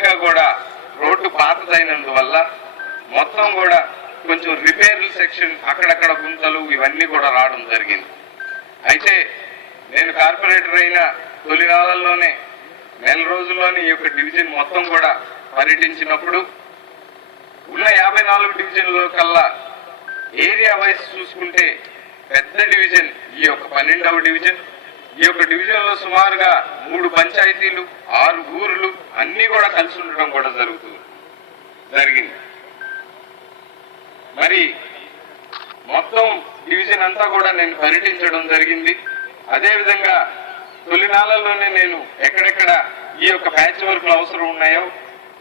పూర్తిగా కూడా రోడ్డు పాతదైనందువల్ల మొత్తం కూడా కొంచెం రిపేర్ల సెక్షన్ అక్కడక్కడ గుంతలు ఇవన్నీ కూడా రావడం జరిగింది. అయితే నేను కార్పొరేటర్ అయిన తొలి నెలల్లోనే నెల రోజుల్లోనే ఈ యొక్క డివిజన్ మొత్తం కూడా పర్యటించినప్పుడు ఉన్న 54 డివిజన్లో కల్లా ఏరియా వైజ్ చూసుకుంటే పెద్ద డివిజన్ ఈ యొక్క 12వ డివిజన్. ఈ యొక్క డివిజన్ లో సుమారుగా 3 పంచాయతీలు 6 ఊర్లు అన్ని కూడా కలిసి ఉండడం కూడా జరిగింది. మరి మొత్తం డివిజన్ అంతా కూడా నేను పర్యటించడం జరిగింది. అదేవిధంగా తొలి నాళ్ళలోనే నేను ఎక్కడెక్కడ ఈ యొక్క ప్యాచ్ వర్క్లు అవసరం ఉన్నాయో,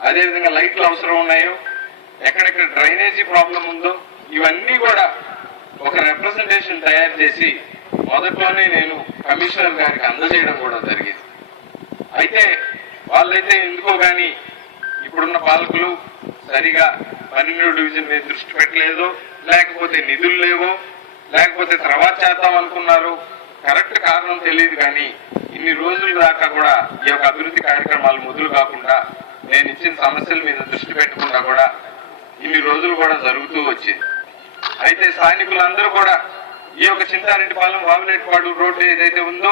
అదేవిధంగా లైట్లు అవసరం ఉన్నాయో, ఎక్కడెక్కడ డ్రైనేజీ ప్రాబ్లం ఉందో ఇవన్నీ కూడా ఒక రిప్రజెంటేషన్ తయారు చేసి మొదట్లోనే నేను కమిషనర్ గారికి అందజేయడం కూడా జరిగింది. అయితే వాళ్ళైతే ఎందుకో కానీ ఇప్పుడున్న పాలకులు సరిగా 12వ డివిజన్ మీద దృష్టి పెట్టలేదో, లేకపోతే నిధులు లేవో, లేకపోతే తర్వాత చేద్దాం అనుకున్నారు, కరెక్ట్ కారణం తెలియదు. కానీ ఇన్ని రోజుల దాకా కూడా ఈ యొక్క అభివృద్ధి కార్యక్రమాలు మొదలు కాకుండా నేను ఇచ్చిన సమస్యల మీద దృష్టి పెట్టకుండా కూడా ఇన్ని రోజులు కూడా జరుగుతూ వచ్చింది. అయితే స్థానికులందరూ కూడా ఈ యొక్క చింతారెడ్డిపాలెం వావినేటిపాడు రోడ్డు ఏదైతే ఉందో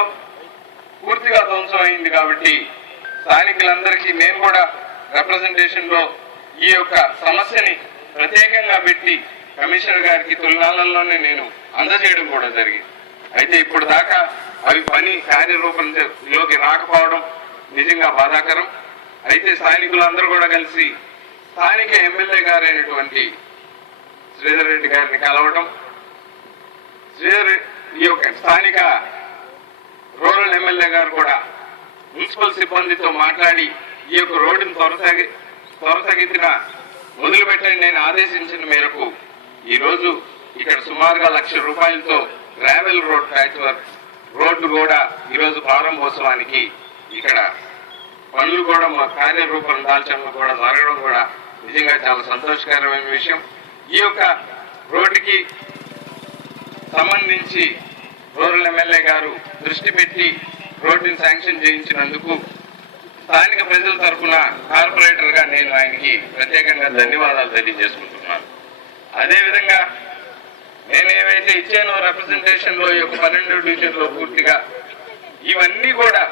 పూర్తిగా ధ్వంసం అయింది. కాబట్టి స్థానికులందరికీ నేను కూడా రిప్రజెంటేషన్ లో ఈ యొక్క సమస్యని ప్రత్యేకంగా పెట్టి కమిషనర్ గారికి తొలినాళ్ళలోనే నేను అందజేయడం కూడా జరిగింది. అయితే ఇప్పుడు దాకా అవి పని కార్యరూపంలోకి రాకపోవడం నిజంగా బాధాకరం. అయితే స్థానికులందరూ కూడా కలిసి స్థానిక ఎమ్మెల్యే గారైనటువంటి శ్రీధర్ రెడ్డి గారిని కలవడం, ఈ యొక్క స్థానిక రూరల్ ఎమ్మెల్యే గారు కూడా మున్సిపల్ సిబ్బందితో మాట్లాడి ఈ యొక్క రోడ్డును త్వరతగతిన మొదలుపెట్టండి నేను ఆదేశించిన మేరకు ఈరోజు ఇక్కడ సుమారుగా ₹1,00,000 gravel road patch work road కూడా ఈరోజు ప్రారంభోత్సవానికి ఇక్కడ పనులు కూడా మా కార్యరూపం దాల్చడం కూడా జరగడం కూడా నిజంగా చాలా సంతోషకరమైన విషయం. ఈ యొక్క రోడ్డుకి సంబంధించి రూరల్ ఎమ్మెల్యే గారు దృష్టి పెట్టి రోడ్డుని శాంక్షన్ చేయించినందుకు స్థానిక ప్రజల తరఫున కార్పొరేటర్ గా నేను ఆయనకి ప్రత్యేకంగా ధన్యవాదాలు తెలియజేసుకుంటున్నాను. అదేవిధంగా నేను ఏవైతే ఇచ్చానో రిప్రజెంటేషన్ లో ఈ యొక్క 12వ డివిజన్ లో పూర్తిగా ఇవన్నీ కూడా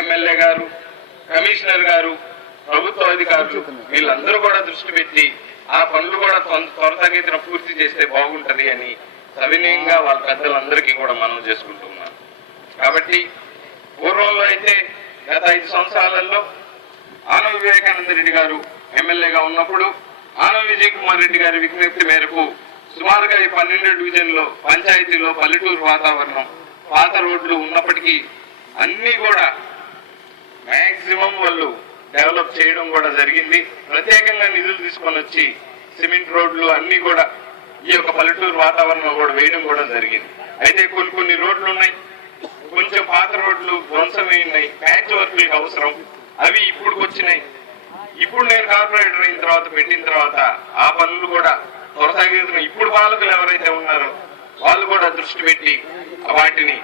ఎమ్మెల్యే గారు, కమిషనర్ గారు, ప్రభుత్వ అధికారులు వీళ్ళందరూ కూడా దృష్టి పెట్టి ఆ పనులు కూడా త్వరతగతిన పూర్తి చేస్తే బాగుంటది అని సవినయంగా వాళ్ళ పెద్దలందరికీ కూడా మనం చేసుకుంటున్నాం. కాబట్టి పూర్వంలో అయితే గత 5 సంవత్సరాలలో ఆనవ వివేకానంద రెడ్డి గారు ఎమ్మెల్యేగా ఉన్నప్పుడు ఆనవ విజయ్ కుమార్ రెడ్డి గారి విజ్ఞప్తి మేరకు సుమారుగా ఈ 12వ డివిజన్ లో పంచాయతీలో పల్లెటూరు వాతావరణం, పాత రోడ్లు ఉన్నప్పటికీ అన్ని కూడా మాక్సిమం వాళ్ళు డెవలప్ చేయడం కూడా జరిగింది. ప్రత్యేకంగా నిధులు తీసుకొని వచ్చి సిమెంట్ రోడ్లు అన్ని కూడా ఈ యొక్క పల్లెటూరు వాతావరణం కూడా వేయడం కూడా జరిగింది. అయితే కొన్ని రోడ్లు ఉన్నాయి, కొంచెం పాత రోడ్లు ధ్వంసమై ఉన్నాయి, ప్యాచ్ వర్క్లకు అవసరం, అవి ఇప్పుడు వచ్చినాయి. ఇప్పుడు నేను కార్పొరేటర్ అయిన తర్వాత పెట్టిన తర్వాత ఆ పనులు కూడా కొనసాగుతున్న ఇప్పుడు పాలకులు ఎవరైతే ఉన్నారో వాళ్ళు కూడా దృష్టి పెట్టి వాటిని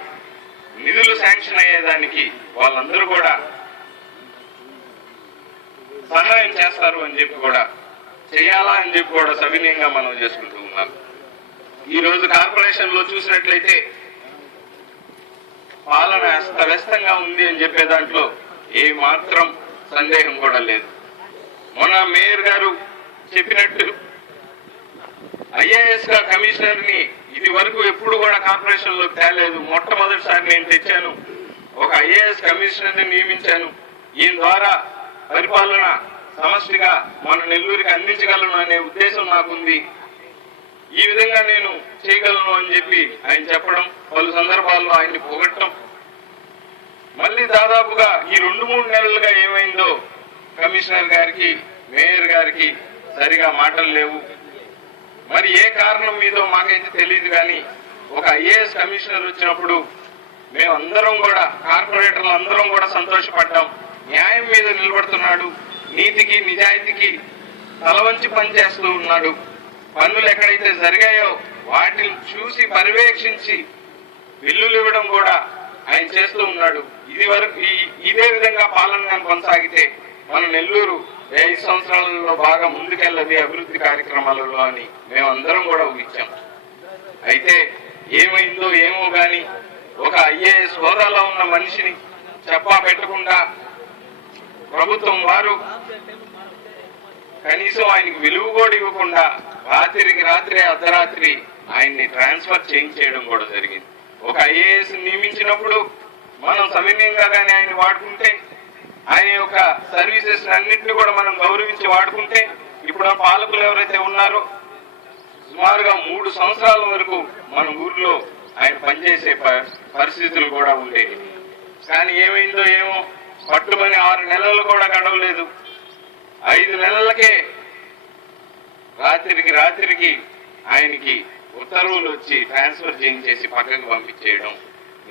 నిధులు శాంక్షన్ అయ్యేదానికి వాళ్ళందరూ కూడా సహాయం చేస్తారు అని చెప్పి కూడా చేయాలా అని చెప్పి కూడా సవినయంగా మనం చేసుకుంటూ ఉన్నాం. ఈ రోజు కార్పొరేషన్ లో చూసినట్లయితే పాలన అస్తవ్యస్తంగా ఉంది అని చెప్పే దాంట్లో ఏ మాత్రం సందేహం కూడా లేదు. మొన్న మేయర్ గారు చెప్పినట్టు ఐఏఎస్ గా కమిషనర్ ని ఇది వరకు ఎప్పుడు కూడా కార్పొరేషన్ లో తేలేదు. మొట్టమొదటిసారి నేను తెచ్చాను, ఒక ఐఏఎస్ కమిషనర్ ని నియమించాను. ఈయన ద్వారా పరిపాలన సమష్టిగా మన నెల్లూరుకి అందించగలను అనే ఉద్దేశం నాకుంది. ఈ విధంగా నేను చేయగలను అని చెప్పి ఆయన చెప్పడం, పలు సందర్భాల్లో ఆయన్ని పొగట్టడం, మళ్ళీ దాదాపుగా ఈ 2-3 నెలలుగా ఏమైందో కమిషనర్ గారికి మేయర్ గారికి సరిగా మాటలు లేవు. మరి ఏ కారణం మీదో మాకైతే తెలియదు. కానీ ఒక ఐఏఎస్ కమిషనర్ వచ్చినప్పుడు మేమందరం కూడా కార్పొరేటర్లు అందరం కూడా సంతోషపడ్డాం. న్యాయం మీద నిలబడుతున్నాడు, నీతికి నిజాయితీకి తలవంచి పనిచేస్తూ ఉన్నాడు. పనులు ఎక్కడైతే జరిగాయో వాటిని చూసి పర్యవేక్షించి బిల్లులు ఇవ్వడం కూడా ఆయన చేస్తూ ఉన్నాడు. ఇదే విధంగా పాలన కొనసాగితే మన నెల్లూరు 5 సంవత్సరాలలో బాగా ముందుకెళ్ళది అభివృద్ధి కార్యక్రమాలలో అని మేమందరం కూడా ఊహించాం. అయితే ఏమైందో ఏమో గాని ఒక IAS హోదాలో ఉన్న మనిషిని చెప్పా పెట్టకుండా ప్రభుత్వం వారు కనీసం ఆయనకి విలువ కూడా ఇవ్వకుండా రాత్రికి రాత్రే అర్ధరాత్రి ఆయన్ని ట్రాన్స్ఫర్ చేయించేయడం కూడా జరిగింది. ఒక IAS నియమించినప్పుడు మనం సవినయంగా కానీ ఆయన వాడుకుంటే, ఆయన యొక్క సర్వీసెస్ అన్నింటినీ కూడా మనం గౌరవించి వాడుకుంటే, ఇప్పుడు ఆ పాలకులు ఎవరైతే ఉన్నారో సుమారుగా 3 సంవత్సరాల వరకు మన ఊర్లో ఆయన పనిచేసే పరిస్థితులు కూడా ఉండేవి. కానీ ఏమైందో ఏమో పట్టుమని 6 నెలలు కూడా గడవలేదు. 5 నెలలకే రాత్రికి ఆయనకి ఉత్తర్వులు వచ్చి ట్రాన్స్ఫర్ చేయించేసి పక్కకు పంపించేయడం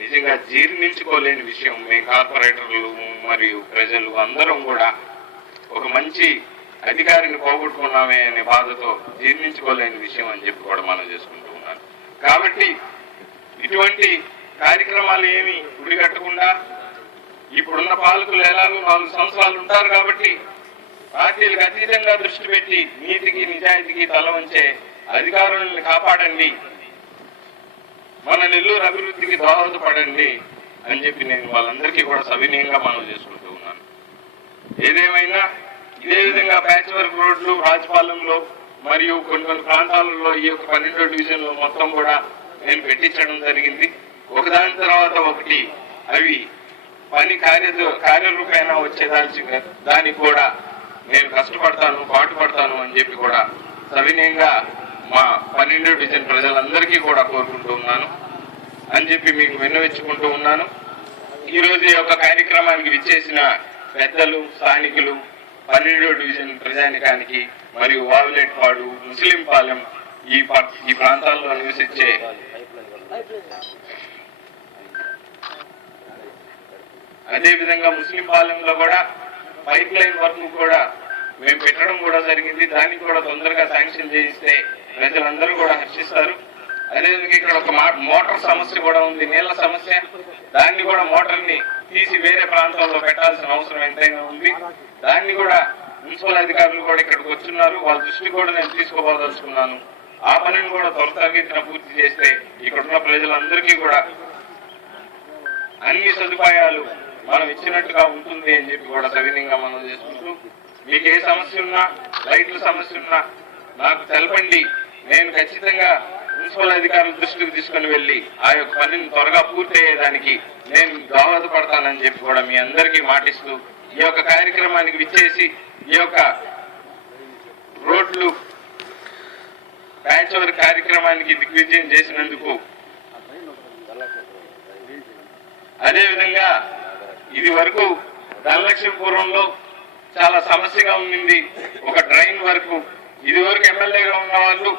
నిజంగా జీర్ణించుకోలేని విషయం. మేము కార్పొరేటర్లు మరియు ప్రజలు అందరం కూడా ఒక మంచి అధికారిని పోగొట్టుకున్నామే అనే బాధతో జీర్ణించుకోలేని విషయం అని చెప్పి కూడా మనం చేసుకుంటూ ఉన్నాను. కాబట్టి ఇటువంటి కార్యక్రమాలు ఏమి గుడిగట్టకుండా ఇప్పుడున్న పాలకులు ఎలాగో 4 సంవత్సరాలు ఉంటారు కాబట్టి పార్టీలకు అతీతంగా దృష్టి పెట్టి నీతికి నిజాయితీకి తల వంచే అధికారులను కాపాడండి, మన నెల్లూరు అభివృద్ధికి దోహదపడండి అని చెప్పి నేను వాళ్ళందరికీ కూడా సవినయంగా మనం చేసుకుంటూ ఉన్నాను. ఏదేమైనా ఇదే విధంగా ప్యాచ్ వర్క్ రోడ్లు రాజపాలెంలో మరియు కొన్ని ప్రాంతాలలో ఈ యొక్క 12వ డివిజన్లో మొత్తం కూడా నేను పెట్టించడం జరిగింది. ఒకదాని తర్వాత ఒకటి అవి పని కార్యరూపేణా దానికి కూడా నేను కష్టపడతాను, పాటుపడతాను అని చెప్పి కూడా సవినయంగా మా 12వ డివిజన్ ప్రజలందరికీ కూడా కోరుకుంటూ ఉన్నాను అని చెప్పి మీకు విన్నవించుకుంటూ ఉన్నాను. ఈరోజు ఈ యొక్క కార్యక్రమానికి విచ్చేసిన పెద్దలు, స్థానికులు, 12వ డివిజన్ ప్రజానికానికి మరియు వావిలేట్పాడు, ముస్లింపాలెం ఈ ప్రాంతాల్లో నివసించే అదేవిధంగా ముస్లింపాలెంలో కూడా పైప్ లైన్ వర్క్ కూడా మేము పెట్టడం కూడా జరిగింది. దానికి కూడా తొందరగా శాంక్షన్ చేయిస్తే ప్రజలందరూ కూడా హర్షిస్తారు. అదేవిధంగా ఇక్కడ ఒక మోటార్ సమస్య కూడా ఉంది, నీళ్ల సమస్య. దాన్ని కూడా మోటార్ని తీసి వేరే ప్రాంతాల్లో పెట్టాల్సిన అవసరం ఎంతైనా ఉంది. దాన్ని కూడా మున్సిపల్ అధికారులు కూడా ఇక్కడికి వచ్చున్నారు, వాళ్ళ దృష్టి కూడా నేను తీసుకోబోదలుచుకున్నాను. ఆ పనిని కూడా త్వరితగతిన పూర్తి చేస్తే ఇక్కడున్న ప్రజలందరికీ కూడా అన్ని సదుపాయాలు మనం ఇచ్చినట్టుగా ఉంటుంది అని చెప్పి కూడా సవినయంగా మనం చేసుకుంటూ, మీకు ఏ సమస్య ఉన్నా, లైట్ల సమస్య ఉన్నా నాకు తెలపండి. నేను ఖచ్చితంగా మున్సిపల్ అధికారుల దృష్టికి తీసుకుని వెళ్లి ఆ యొక్క పనిని త్వరగా పూర్తి అయ్యేదానికి నేను దోహదపడతానని చెప్పి కూడా మీ అందరికీ మాటిస్తూ, ఈ యొక్క కార్యక్రమానికి విచ్చేసి ఈ యొక్క రోడ్లు ప్యాచ్ వర్క్ కార్యక్రమానికి దిగ్విజయం చేసినందుకు, అదేవిధంగా ఇది వరకు ధనలక్ష్మీపురంలో చాలా సమస్యగా ఉండింది ఒక డ్రైన్ వరకు. ఇది వరకు ఎమ్మెల్యేగా ఉన్న వాళ్ళు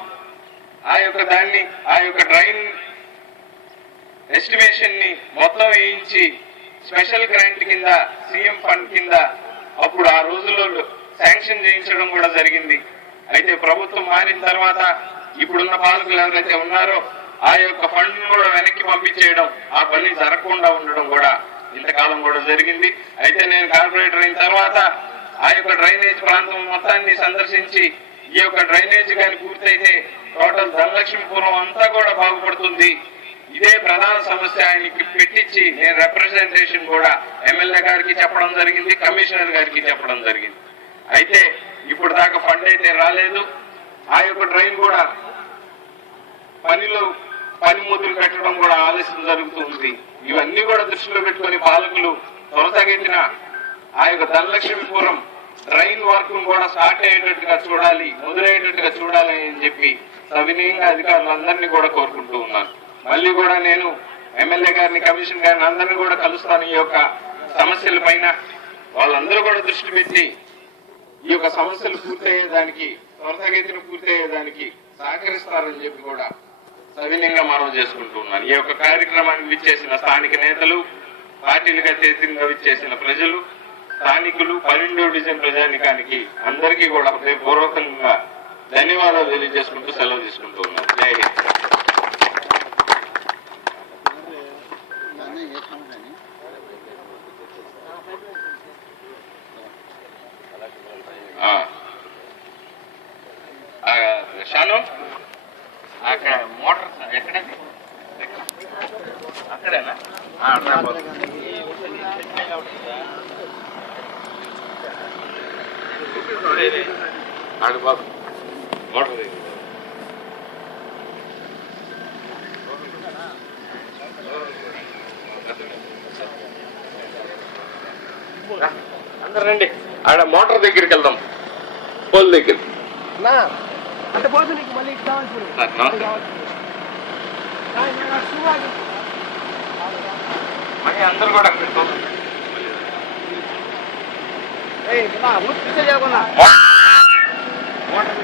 ఆ యొక్క డ్రైన్ ఎస్టిమేషన్ ని మొత్తం వేయించి స్పెషల్ గ్రాంట్ కింద సీఎం ఫండ్ కింద అప్పుడు ఆ రోజుల్లో శాంక్షన్ చేయించడం కూడా జరిగింది. అయితే ప్రభుత్వం మారిన తర్వాత ఇప్పుడున్న పాలకులు ఎవరైతే ఉన్నారో ఆ యొక్క ఫండ్ కూడా వెనక్కి పంపించేయడం, ఆ పని జరగకుండా ఉండడం కూడా ఇంతకాలం కూడా జరిగింది. అయితే నేను కార్పొరేటర్ అయిన తర్వాత ఆ యొక్క డ్రైనేజ్ ప్రాంతం మొత్తాన్ని సందర్శించి ఈ యొక్క డ్రైనేజ్ కానీ పూర్తయితే టోటల్ ధనలక్ష్మీపురం అంతా కూడా బాగుపడుతుంది. ఇదే ప్రధాన సమస్య ఆయనకి పెట్టించి నేను రిప్రజెంటేషన్ కూడా ఎమ్మెల్యే గారికి చెప్పడం జరిగింది, కమిషనర్ గారికి చెప్పడం జరిగింది. అయితే ఇప్పుడు దాకా ఫండ్ అయితే రాలేదు. ఆ యొక్క డ్రైన్ కూడా పని మొదలు పెట్టడం కూడా ఆలస్యం జరుగుతుంది. ఇవన్నీ కూడా దృష్టిలో పెట్టుకుని పాలకులు త్వరతగతిన ఆ యొక్క ధనలక్ష్మీపురం డ్రైన్ వర్క్ కూడా స్టార్ట్ అయ్యేటట్టుగా చూడాలి, మొదలయ్యేటట్టుగా చూడాలి అని చెప్పి సవినయంగా అధికారులందరినీ కూడా కోరుకుంటూ ఉన్నాను. మళ్ళీ కూడా నేను ఎమ్మెల్యే గారిని, కమిషన్ గారిని అందరినీ కూడా కలుస్తాను. ఈ యొక్క సమస్యల పైన వాళ్ళందరూ కూడా దృష్టి పెట్టి ఈ యొక్క సమస్యలు పూర్తయ్యేదానికి, త్వరతగతిన పూర్తయ్యేదానికి సహకరిస్తారని చెప్పి కూడా సవినయంగా మనం చేసుకుంటూ ఉన్నాను. ఈ యొక్క కార్యక్రమానికి విచ్చేసిన స్థానిక నేతలు, పార్టీలకు అతీతంగా విచ్చేసిన ప్రజలు, స్థానికులు, 12వ డివిజన్ ప్రజానికానికి అందరికీ కూడా హృదయపూర్వకంగా ధన్యవాదాలు తెలియజేసుకుంటూ సెలవు తీసుకుంటూ ఉన్నాను. జై హింద్. షాను అక్కడ మోటార్ ఎక్కడండి అక్కడేనా ఆడు బాబు మోటార్ దగ్గర అందరు రండి ఆడ మోటార్ దగ్గరికి వెళ్దాం పోల్ దగ్గర అంటే పోతే నీకు మళ్ళీ అందరు కూడా చేయకుండా మోటార్